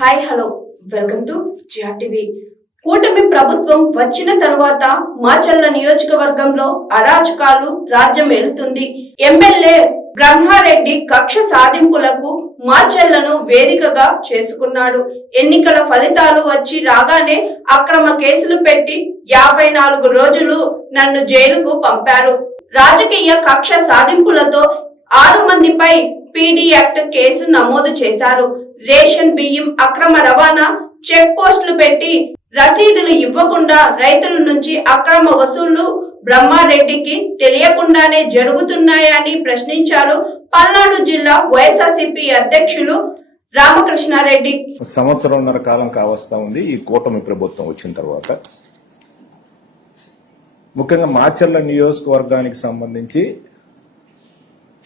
Hi hello welcome to GR TV కూటమి ప్రభుత్వం వచ్చిన తరువాత మాచల్ల నియోజకవర్గంలో అరాచకాలు రాజ్యం ఎలుతుంది ఎమ్మెల్యే బ్రహ్మారెడ్డి కక్ష సాధింపులకు మాచల్లను వేదికగా చేసుకున్నాడు. ఎన్నికల ఫలితాలు వచ్చి రాగానే అక్రమ కేసులు పెట్టి యాభై నాలుగు రోజులు నన్ను జైలుకు పంపారు. రాజకీయ కక్ష సాధింపులతో ఆరు మందిపై పీడీ యాక్ట్ కేసు నమోదు చేశారు. రేషన్ బియ్యం అక్రమ రవాణా చెక్ పోస్టులు పెట్టి రసీదులు ఇవ్వకుండా రైతుల నుంచి అక్రమ వసూళ్ళు బ్రహ్మారెడ్డికి తెలియకుండానే జరుగుతున్నాయని ప్రశ్నించారు పల్నాడు జిల్లా వైఎస్ఆర్సీపీ అధ్యక్షులు రామకృష్ణారెడ్డి. సంవత్సరంన్నర కాలం కావస్తా ఉంది. ఈ కూటమి ప్రభుత్వం వచ్చిన తర్వాత ముఖ్యంగా మాచర్ల నియోజకవర్గానికి సంబంధించి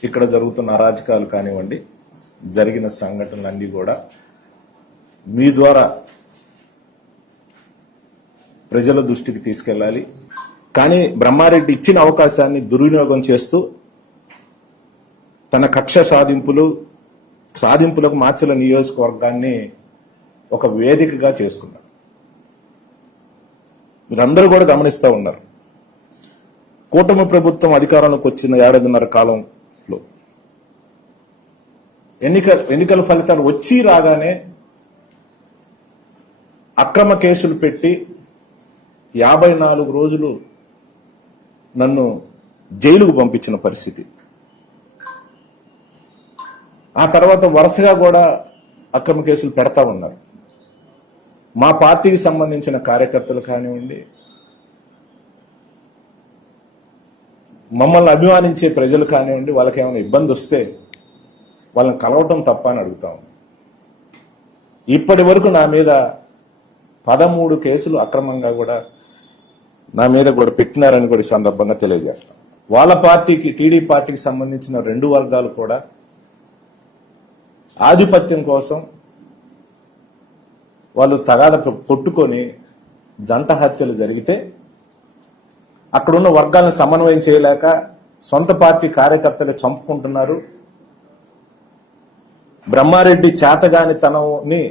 ఇక్కడ జరుగుతున్న అరాజకాలు కానివ్వండి జరిగిన సంఘటనలన్నీ కూడా మీ ద్వారా ప్రజల దృష్టికి తీసుకెళ్ళాలి. కానీ బ్రహ్మారెడ్డి ఇచ్చిన అవకాశాన్ని దుర్వినియోగం చేస్తూ తన కక్ష సాధింపులు సాధింపులకు మార్చల నియోజకవర్గాన్ని ఒక వేదికగా చేసుకున్నారు. మీరందరూ కూడా గమనిస్తూ ఉన్నారు. కూటమి ప్రభుత్వం అధికారంలోకి వచ్చిన ఏడాదిన్నర కాలం ఎన్నిక ఎన్నికల ఫలితాలు వచ్చి రాగానే అక్రమ కేసులు పెట్టి యాభై నాలుగు రోజులు నన్ను జైలుకు పంపించిన పరిస్థితి. ఆ తర్వాత వరుసగా కూడా అక్రమ కేసులు పెడతా ఉన్నారు. మా పార్టీకి సంబంధించిన కార్యకర్తలు కానివ్వండి మమ్మల్ని అభిమానించే ప్రజలు కానివ్వండి వాళ్ళకి ఏమైనా ఇబ్బంది వస్తే వాళ్ళని కలవటం తప్ప అని అడుగుతాం. ఇప్పటి వరకు నా మీద పదమూడు కేసులు అక్రమంగా కూడా నా మీద కూడా పెట్టినారని కూడా ఈ సందర్భంగా తెలియజేస్తాం. వాళ్ళ పార్టీకి టీడీ పార్టీకి సంబంధించిన రెండు వర్గాలు కూడా ఆధిపత్యం కోసం వాళ్ళు తగాద కొట్టుకొని జంట హత్యలు జరిగితే అక్కడున్న వర్గాలను సమన్వయం చేయలేక సొంత పార్టీ కార్యకర్తలే చంపుకుంటున్నారు. బ్రహ్మారెడ్డి చేతగాని తనని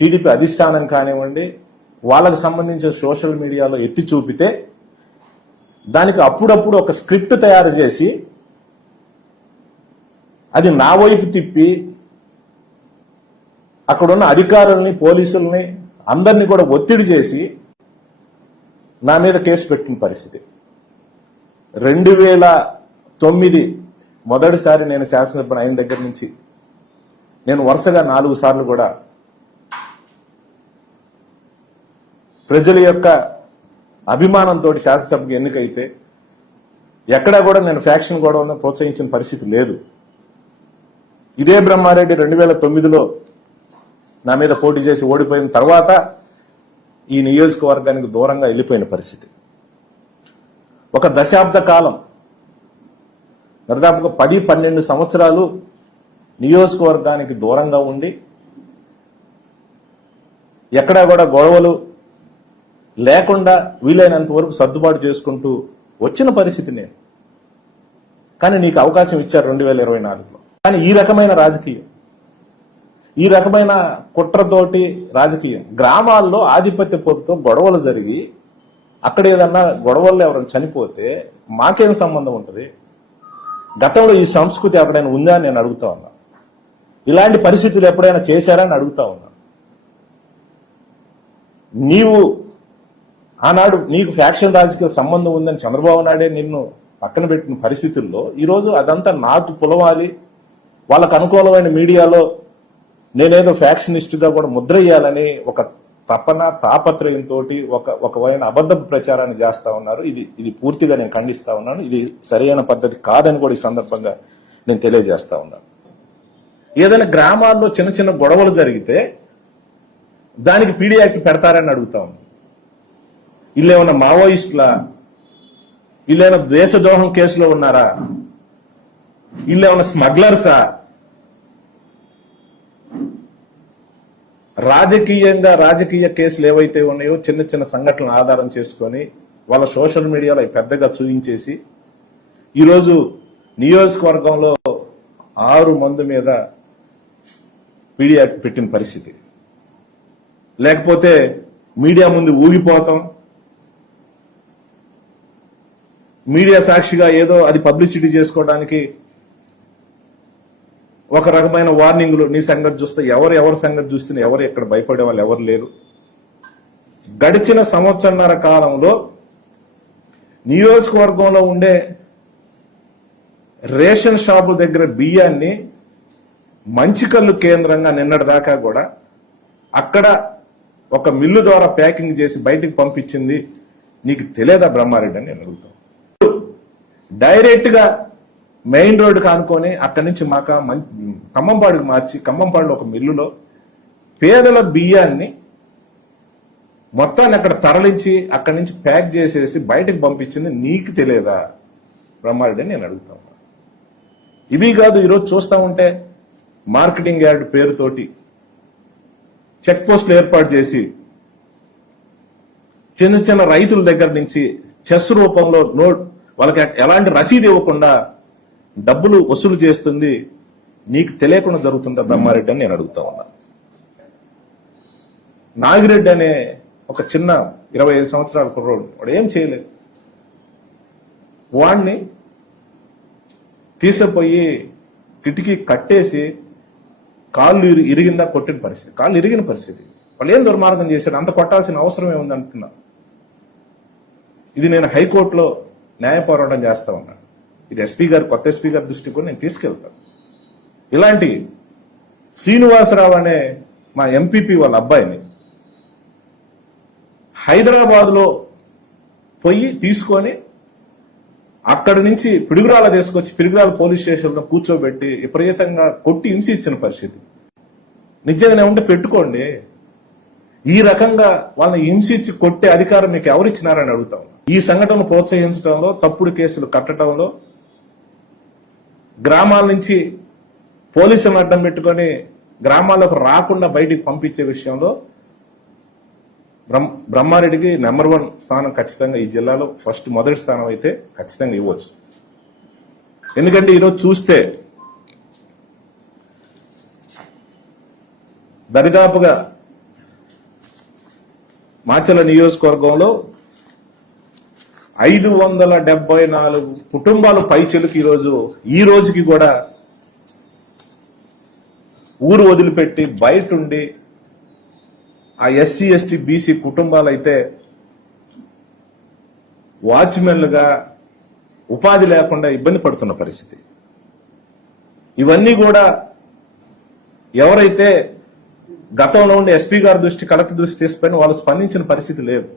టీడీపీ అధిష్టానం కానివ్వండి వాళ్ళకు సంబంధించిన సోషల్ మీడియాలో ఎత్తి చూపితే దానికి అప్పుడప్పుడు ఒక స్క్రిప్ట్ తయారు చేసి అది నా వైపు తిప్పి అక్కడున్న అధికారుల్ని పోలీసుల్ని అందరినీ కూడా ఒత్తిడి చేసి నా మీద కేసు పెట్టిన పరిస్థితి. రెండు వేల తొమ్మిది మొదటిసారి నేను శాసనసభ్యుని అయిన దగ్గర నుంచి నేను వరుసగా నాలుగు సార్లు కూడా ప్రజల యొక్క అభిమానంతో శాసనసభకు ఎన్నికైతే ఎక్కడా కూడా నేను ఫ్యాక్షన్ గొడవను ప్రోత్సహించిన పరిస్థితి లేదు. ఇదే బ్రహ్మారెడ్డి రెండు వేల తొమ్మిదిలో నా మీద పోటీ చేసి ఓడిపోయిన తర్వాత ఈ నియోజకవర్గానికి దూరంగా వెళ్ళిపోయిన పరిస్థితి. ఒక దశాబ్ద కాలం దాదాపుగా పది పన్నెండు సంవత్సరాలు నియోజకవర్గానికి దూరంగా ఉండి ఎక్కడా కూడా గొడవలు లేకుండా వీలైనంత వరకు సర్దుబాటు చేసుకుంటూ వచ్చిన పరిస్థితి నేను. కానీ నీకు అవకాశం ఇచ్చారు రెండు వేల ఇరవై నాలుగులో. కానీ ఈ రకమైన రాజకీయం ఈ రకమైన కుట్రతోటి రాజకీయం గ్రామాల్లో ఆధిపత్య పోరుతో గొడవలు జరిగి అక్కడ ఏదన్నా గొడవల్లో ఎవరైనా చనిపోతే మాకేం సంబంధం ఉంటుంది? గతంలో ఈ సంస్కృతి ఎప్పుడైనా ఉందా అని నేను అడుగుతా ఉన్నా. ఇలాంటి పరిస్థితులు ఎప్పుడైనా చేశారా అని అడుగుతా ఉన్నా. నీవు ఆనాడు నీకు ఫ్యాక్షన్ రాజకీయ సంబంధం ఉందని చంద్రబాబు నాయుడే నిన్ను పక్కన పెట్టిన పరిస్థితుల్లో ఈరోజు అదంతా నాకు పులవాలి. వాళ్ళకు అనుకూలమైన మీడియాలో నేనేదో ఫ్యాక్షనిస్ట్గా కూడా ముద్ర వేయాలని ఒక తపన తాపత్రయంతో ఒక ఒకవైన అబద్ధ ప్రచారాన్ని చేస్తా ఉన్నారు. ఇది ఇది పూర్తిగా నేను ఖండిస్తా ఉన్నాను. ఇది సరైన పద్ధతి కాదని కూడా ఈ సందర్భంగా నేను తెలియజేస్తా ఉన్నాను. ఏదైనా గ్రామాల్లో చిన్న చిన్న గొడవలు జరిగితే దానికి పీడీ యాక్ట్ పెడతారని అడుగుతా ఉన్నాను వీళ్ళేమన్నా మావోయిస్టులా ద్వేష దేశద్రోహం కేసులో ఉన్నారా? వీళ్ళేమన్నా స్మగ్లర్సా? రాజకీయంగా రాజకీయ కేసులు ఏవైతే ఉన్నాయో చిన్న చిన్న సంఘటనలు ఆధారం చేసుకొని వాళ్ళ సోషల్ మీడియాలో పెద్దగా చూపించేసి ఈరోజు నియోజకవర్గంలో ఆరు మంది మీద మీడియా పెట్టిన పరిస్థితి. లేకపోతే మీడియా ముందు ఊగిపోతాం. మీడియా సాక్షిగా ఏదో అది పబ్లిసిటీ చేసుకోవడానికి ఒక రకమైన వార్నింగ్లు. నీ సంగతి చూస్తే ఎవరు ఎవరి సంగతి చూస్తే ఎవరు ఎక్కడ భయపడే వాళ్ళు ఎవరు లేరు. గడిచిన సంవత్సరన్నర కాలంలో నియోజకవర్గంలో ఉండే రేషన్ షాపు దగ్గర బియ్యాన్ని మంచికల్లు కేంద్రంగా నిన్నటి దాకా కూడా అక్కడ ఒక మిల్లు ద్వారా ప్యాకింగ్ చేసి బయటికి పంపించింది. నీకు తెలియదా బ్రహ్మారెడ్డి అని నేను అడుగుతాను. డైరెక్ట్గా మెయిన్ రోడ్ కానుకొని అక్కడి నుంచి మాక ఖమ్మంపాడుకు మార్చి ఖమ్మంపాడులో ఒక మిల్లులో పేదల బియ్యాన్ని మొత్తాన్ని అక్కడ తరలించి అక్కడి నుంచి ప్యాక్ చేసేసి బయటకు పంపించింది నీకు తెలియదా? బ్రహ్మారెడ్డి అని నేను అడుగుతాను ఇవి కాదు ఈరోజు చూస్తా ఉంటే మార్కెటింగ్ యార్డ్ పేరుతోటి చెక్ పోస్టులు ఏర్పాటు చేసి చిన్న చిన్న రైతుల దగ్గర నుంచి చెస్ రూపంలో నోట్ వాళ్ళకి ఎలాంటి రసీదు ఇవ్వకుండా డబ్బులు వసూలు చేస్తుంది నీకు తెలియకుండా జరుగుతుందా బ్రహ్మారెడ్డి అని నేను అడుగుతా ఉన్నా. నాగిరెడ్డి అనే ఒక చిన్న ఇరవై ఐదు సంవత్సరాల కుర్రోడు వాడు ఏం చేయలేదు. వాడిని తీసుకుపోయి కిటికీ కట్టేసి కాళ్ళు ఇరిగిందా కొట్టిన పరిస్థితి. కాళ్ళు ఇరిగిన పరిస్థితి. వాళ్ళు ఏం దుర్మార్గం చేశారు అంత కొట్టాల్సిన అవసరం ఏముంది అంటున్నా. ఇది నేను హైకోర్టులో న్యాయ పోరాటం చేస్తా ఉన్నాను ఇది ఎస్పీ గారు కొత్త ఎస్పీ గారి దృష్టికి కూడా నేను తీసుకెళ్తాను. ఇలాంటి శ్రీనివాసరావు అనే మా ఎంపీపీ వాళ్ళ అబ్బాయిని హైదరాబాద్లో పోయి తీసుకొని అక్కడి నుంచి పిడుగురాల తీసుకొచ్చి పిడుగురాల పోలీస్ స్టేషన్లో కూర్చోబెట్టి విపరీతంగా కొట్టి హింసించిన పరిస్థితి. నిజంగానే ఉంటే పెట్టుకోండి. ఈ రకంగా వాళ్ళని హింసించి కొట్టే అధికారం మీకు ఎవరిచ్చినారని అడుగుతాం. ఈ సంఘటనను ప్రోత్సహించడంలో తప్పుడు కేసులు కట్టడంలో గ్రామాల నుంచి పోలీసులను అడ్డం పెట్టుకొని గ్రామాలకు రాకుండా బయటికి పంపించే విషయంలో బ్రహ్మ బ్రహ్మారెడ్డికి నెంబర్ వన్ స్థానం ఖచ్చితంగా ఈ జిల్లాలో ఫస్ట్ మొదటి స్థానం అయితే ఖచ్చితంగా ఇవ్వచ్చు. ఎందుకంటే ఈరోజు చూస్తే దరిదాపుగా మాచల నియోజకవర్గంలో ఐదు వందల డెబ్బై నాలుగు కుటుంబాలు పైచెలుకు ఈరోజు ఈ రోజుకి కూడా ఊరు వదిలిపెట్టి బయట ఉండి ఆ ఎస్సీ ఎస్టీ బీసీ కుటుంబాలు అయితే వాచ్మెన్లుగా ఉపాధి లేకుండా ఇబ్బంది పడుతున్న పరిస్థితి. ఇవన్నీ కూడా ఎవరైతే గతంలో ఉండే ఎస్పీ గారి దృష్టి కలెక్టర్ దృష్టి తీసుకొని వాళ్ళు స్పందించిన పరిస్థితి లేదు.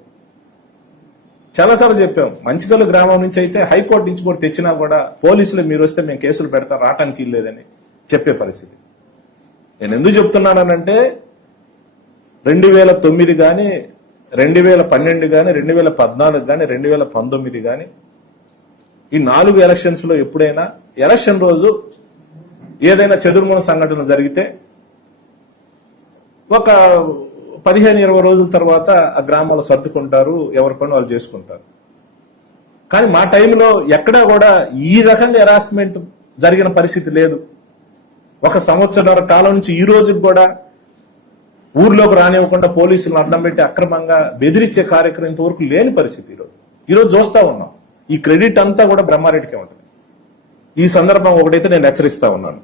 చాలాసార్లు చెప్పాం. మంచికల్లు గ్రామం నుంచి అయితే హైకోర్టు నుంచి కూడా తెచ్చినా కూడా పోలీసులు మీరు వస్తే మేము కేసులు పెడతాం రావటానికి లేదని చెప్పే పరిస్థితి. నేను ఎందుకు చెప్తున్నానంటే రెండు వేల తొమ్మిది కానీ రెండు వేల పన్నెండు కానీ రెండు వేల పద్నాలుగు కానీ రెండు వేల పంతొమ్మిది కానీ ఈ నాలుగు ఎలక్షన్స్లో ఎప్పుడైనా ఎలక్షన్ రోజు ఏదైనా చదుర్మల సంఘటన జరిగితే ఒక పదిహేను ఇరవై రోజుల తర్వాత ఆ గ్రామాలు సర్దుకుంటారు ఎవరి పని వాళ్ళు చేసుకుంటారు. కానీ మా టైంలో ఎక్కడా కూడా ఈ రకంగా హెరాస్మెంట్ జరిగిన పరిస్థితి లేదు. ఒక సంవత్సరాల కాలం నుంచి ఈ రోజుకి కూడా ఊర్లోకి రానివ్వకుండా పోలీసులను అడ్డం పెట్టి అక్రమంగా బెదిరించే కార్యక్రమం ఇంతవరకు లేని పరిస్థితి ఈరోజు. ఈరోజు ఉన్నాం. ఈ క్రెడిట్ అంతా కూడా బ్రహ్మారెడ్డికే ఉంటుంది. ఈ సందర్భం ఒకటైతే నేను హెచ్చరిస్తా ఉన్నాను.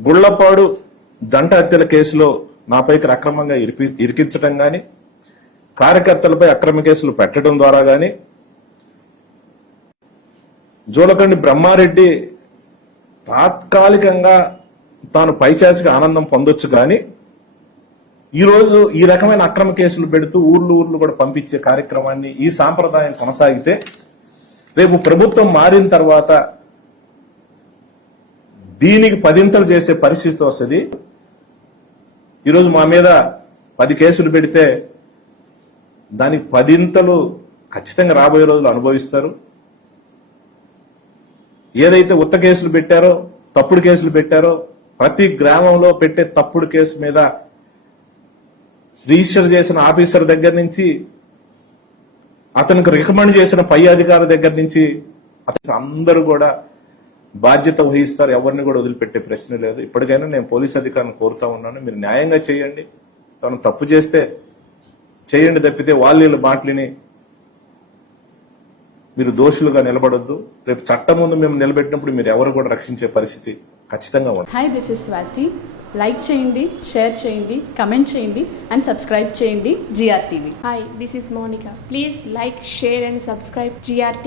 గుళ్ళపాడు జంట హత్యల కేసులో నాపైకి అక్రమంగా ఇరిపి ఇరికించడం కానీ కార్యకర్తలపై అక్రమ కేసులు పెట్టడం ద్వారా కానీ జోలకండి బ్రహ్మారెడ్డి తాత్కాలికంగా తాను పైచాచిక ఆనందం పొందొచ్చు కానీ ఈ రోజు ఈ రకమైన అక్రమ కేసులు పెడుతూ ఊర్లు ఊర్లు కూడా పంపించే కార్యక్రమాన్ని ఈ సాంప్రదాయం కొనసాగితే రేపు ప్రభుత్వం మారిన తర్వాత దీనికి పదింతలు చేసే పరిస్థితి వస్తుంది. ఈరోజు మా మీద పది కేసులు పెడితే దానికి పదింతలు ఖచ్చితంగా రాబోయే రోజులు అనుభవిస్తారు. ఏదైతే ఉత్త కేసులు పెట్టారో తప్పుడు కేసులు పెట్టారో ప్రతి గ్రామంలో పెట్టే తప్పుడు కేసు మీద రిజిస్టర్ చేసిన ఆఫీసర్ దగ్గర నుంచి అతనికి రికమెండ్ చేసిన పై అధికారి దగ్గర నుంచి అతను అందరూ కూడా బాధ్యత వహిస్తారు. ఎవరిని కూడా వదిలిపెట్టే ప్రశ్న లేదు. ఇప్పటికైనా నేను పోలీస్ అధికారులను కోరుతా ఉన్నాను. మీరు న్యాయంగా చేయండి. తను తప్పు చేస్తే చేయండి తప్పితే వాళ్ళు వీళ్ళ మాటలిని మీరు దోషులుగా నిలబడొద్దు. రేపు చట్టం ముందు మేము నిలబెట్టినప్పుడు మీరు ఎవరు కూడా రక్షించే పరిస్థితి ఖచ్చితంగా ఉండదు. Hi this is Swathi like చేయండి షేర్ చేయండి కమెంట్ చేయండి అండ్ సబ్స్క్రైబ్ చేయండి GR TV Hi, this is Monica. Please like, share, and subscribe GRT